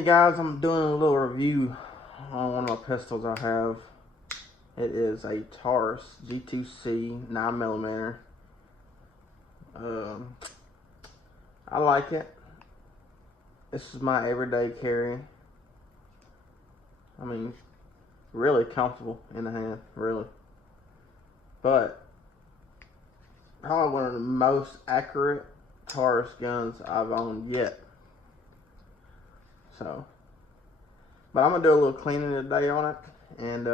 Hey guys, I'm doing a little review on one of my pistols I have. It is a Taurus G2C 9mm. I like it. This is my everyday carry. I mean, really comfortable in the hand, really. But probably one of the most accurate Taurus guns I've owned yet. So, but I'm gonna do a little cleaning today on it and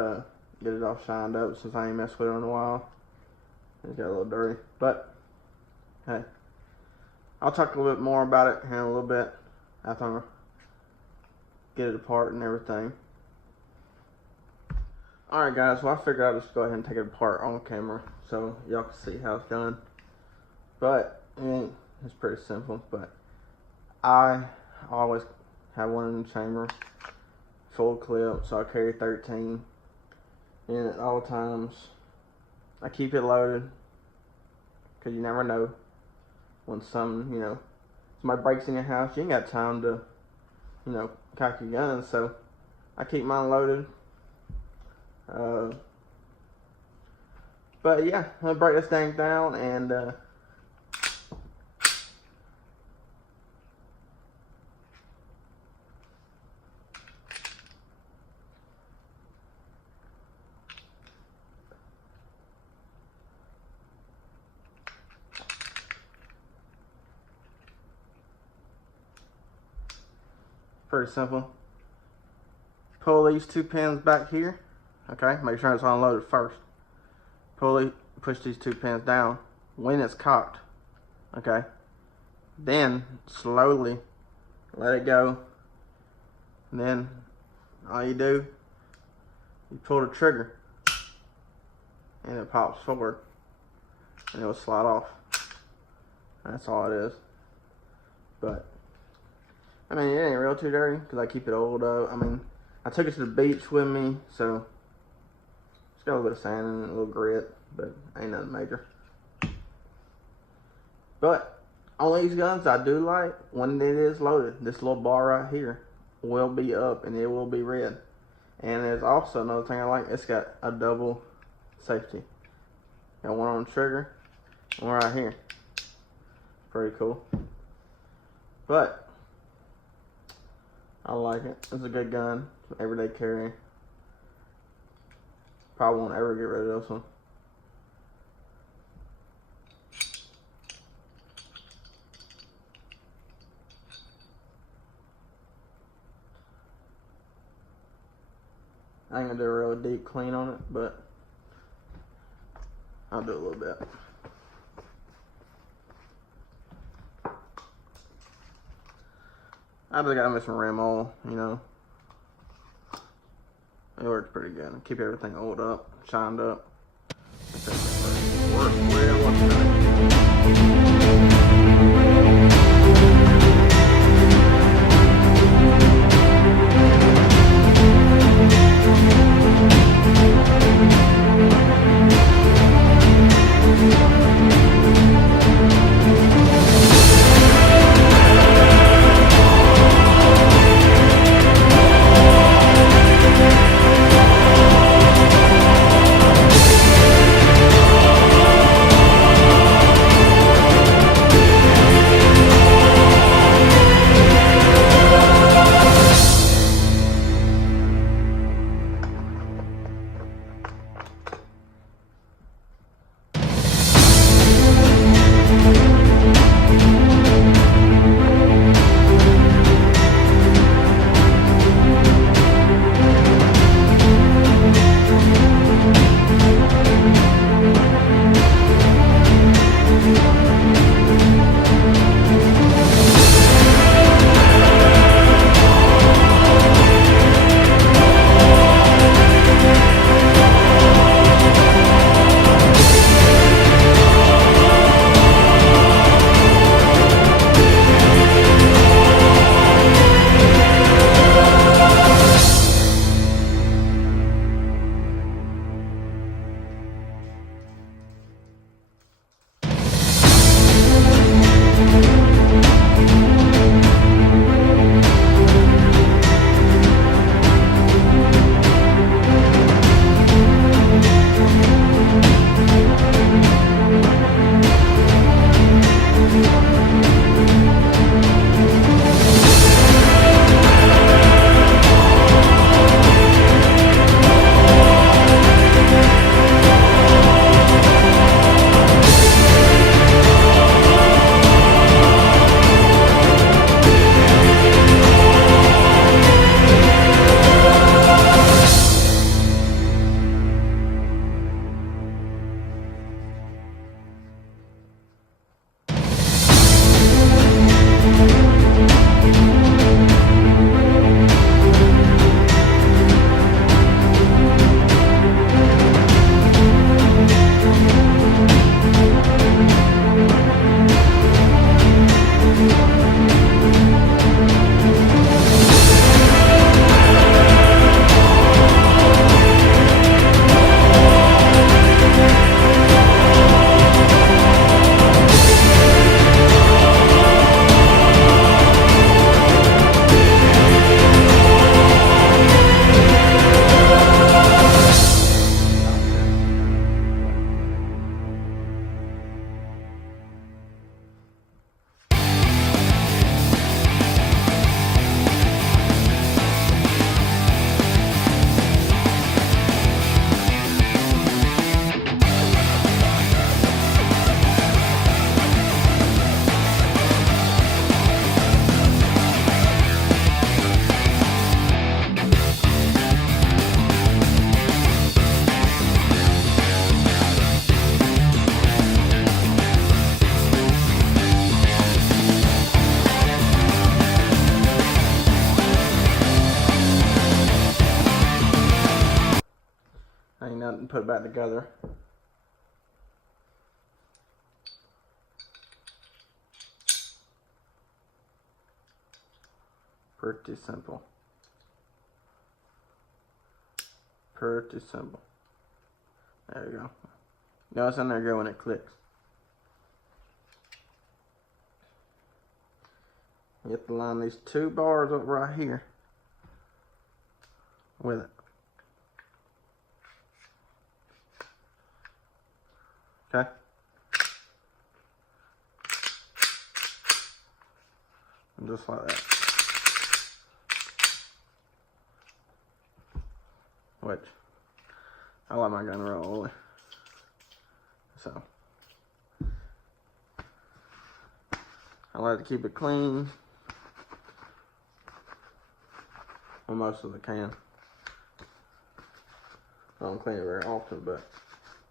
get it all shined up since I ain't messed with it in a while. It's got a little dirty, but hey, I'll talk a little bit more about it here in a little bit after I get it apart and everything. Alright guys, well I figured I'd just go ahead and take it apart on camera so y'all can see how it's done. But it's pretty simple, but I always have one in the chamber, full clip, so I carry 13 in it at all times. I keep it loaded because you never know when somebody breaks in your house. You ain't got time to, cock your gun, so I keep mine loaded. But yeah, I'm gonna break this thing down and pretty simple. Pull these two pins back here. Okay, make sure it's unloaded first. Push these two pins down when it's cocked. Okay, then slowly let it go. And then all you do, you pull the trigger, and it pops forward, and it'll slide off. That's all it is. But I mean, it ain't real too dirty because I keep it oiled up. I mean, I took it to the beach with me, so it's got a little bit of sand and a little grit, but ain't nothing major. But on these guns, I do like when it is loaded, this little bar right here will be up and it will be red. And there's also another thing I like, it's got a double safety. Got one on the trigger, one right here. Pretty cool. But I like it. It's a good gun, everyday carry. Probably won't ever get rid of this one. I ain't gonna do a real deep clean on it, but I'll do a little bit. I just gotta miss some rim oil, It works pretty good. Keep everything oiled up, shined up. Work well on Ain't nothing, put it back together. Pretty simple. Pretty simple. There you go. Now it's in there good when it clicks. You have to line these 2 bars up right here with it. Okay. And just like that. Which, I like my gun real oily. So, I like to keep it clean. Well, most of the can. I don't clean it very often, but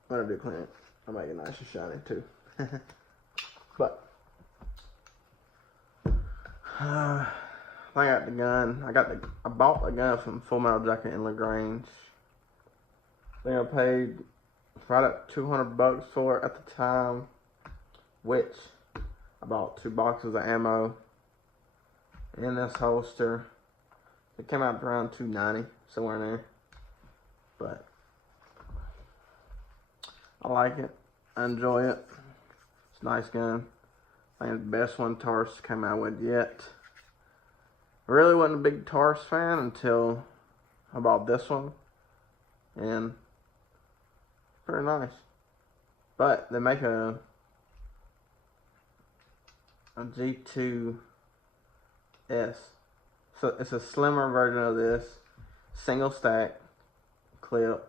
when I do clean it, I make it nice and shiny too. But I got the gun. I bought the gun from Full Metal Jacket in LaGrange. I think I paid right at $200 for it at the time, which I bought 2 boxes of ammo in this holster. It came out around $290, somewhere in there. But I like it. I enjoy it. It's a nice gun. I think it's the best one Taurus came out with yet. I really wasn't a big Taurus fan until I bought this one. And pretty nice. But they make a G2S. So it's a slimmer version of this, single stack clip.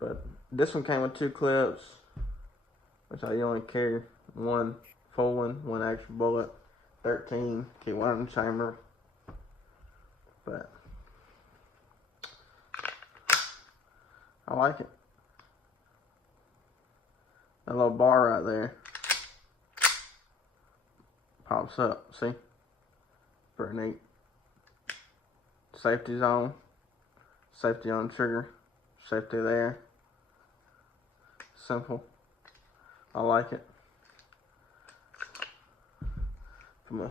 But this one came with 2 clips, which I only carry 1 full one extra bullet, 13, keep 1 in the chamber. But I like it. That little bar right there pops up, see? Pretty neat. Safety's on. Safety on trigger. Safety there. Simple. I like it. From a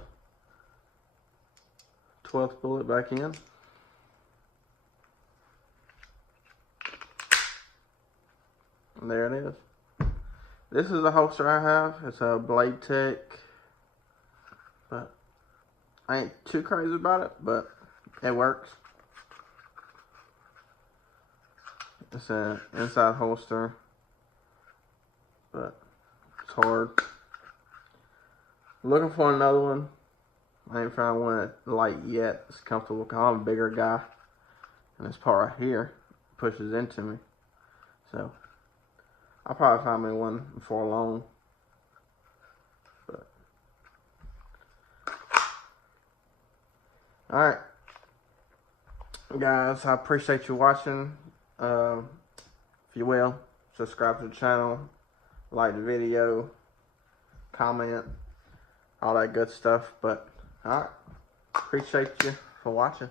12th bullet back in. And there it is. This is the holster I have. It's a Blade Tech. But I ain't too crazy about it, but it works. It's an inside holster, but it's hard. Looking for another one. I ain't found one that's light yet. It's comfortable because I'm a bigger guy, and this part right here pushes into me. So I'll probably find me one before long. But all right, guys, I appreciate you watching. If you will, subscribe to the channel, like the video, comment, all that good stuff. But all right, appreciate you for watching.